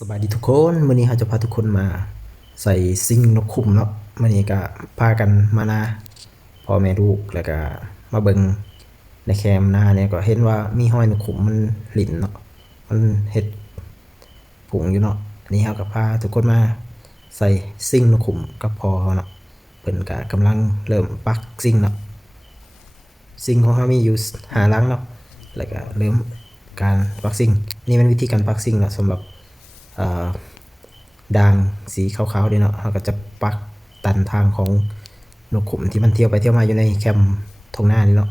สบายดีทุกคนมื้อนี้เราจะพาทุกคนมาใส่ซิงนกขุมเนาะมื้อนี้ก็พากันมานาพ่อแม่ลูกแล้วก็มาเบิ่งในแคมนาเนี่ยก็เห็นว่ามีห้อยนกขุมมันหลิ่นเนาะมันเฮ็ดผุงอยู่เนาะอันนี้เราก็พาทุกคนมาใส่ซิงนกขุมกับพ่อเขาเนาะเพิ่นก็กำลังเริ่มปักซิงเนาะซิงของเขามีอยู่5หลังเนาะแล้วก็เริ่มการปักซิงนี่เป็นวิธีการปักซิงเนาะสำหรับด่างสีขาวๆดีเนาะเราก็จะปักตันทางของนกขุมที่มันเที่ยวไปเที่ยวมาอยู่ในแคมป์ทงหน้านี่เนาะ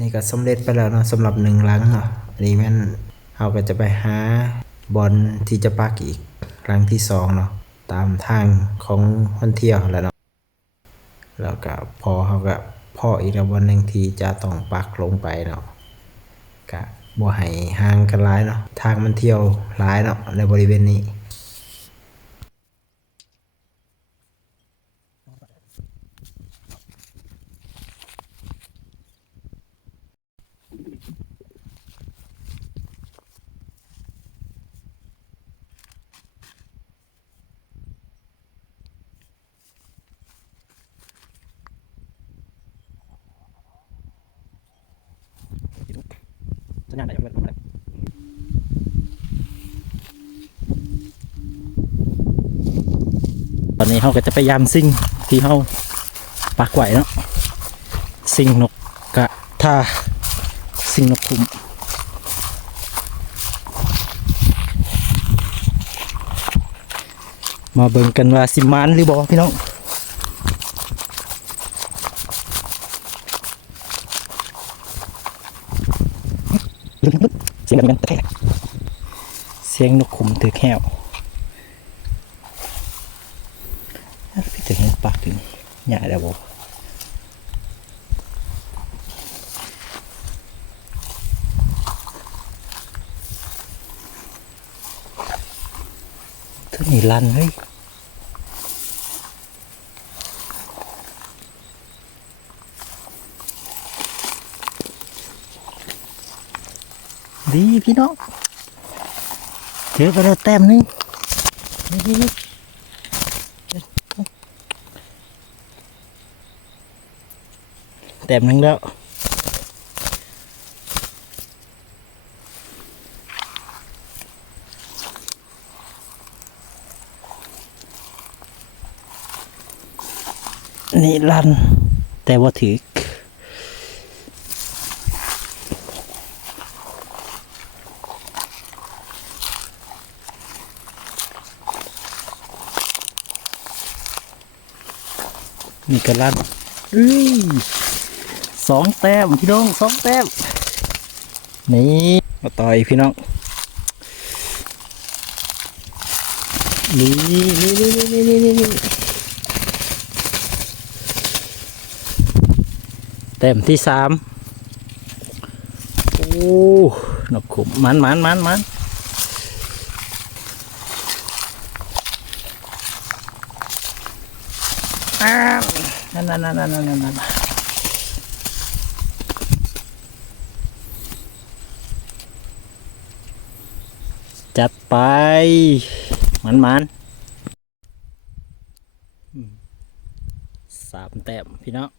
นี่ก็สำเร็จไปแล้วเนาะสำหรับ1หลังเนาะอันนี้แม่นเราก็จะไปหาบอลที่จะปักอีกหลังที่2เนาะตามทางของคนเที่ยวแล้วเนาะแล้วก็พอเขาก็พออีกวันหนึ่งที่จะต้องปักลงไปเนาะก็บ่ให้ห่างกันหลายเนาะทางมันเที่ยวหลายเนาะในบริเวณนี้สัญญาณไหนยังไม่รู้เลยตอนนี้เขาก็จะพยายามซิ่งที่เขาปักไว้เนาะซิ่งนกกะท่าซิ่งนกขุมมาเบิ่งกันว่าสิมานหรือบ่พี่น้องเสียงแบบนี้กันเสียงนกขุมถือแก้วพี่จะเห็นปักอยู่นี่ใหญ่แล้วบ่เท่านี้ลั่นเฮ้ยดีพี่น้องเจอไปแล้วแต้มนึงนี่แต้มนึงแล้วนี่ลั่นแต่ว่าถือนี่ก็ลั่น2 แต้มพี่น้อง2 แต้มนี่มาต่อยพี่น้องนี่แต้มที่3โอ้นกขุมมันนั่นจัดไปมัน3 แต้มพี่น้อง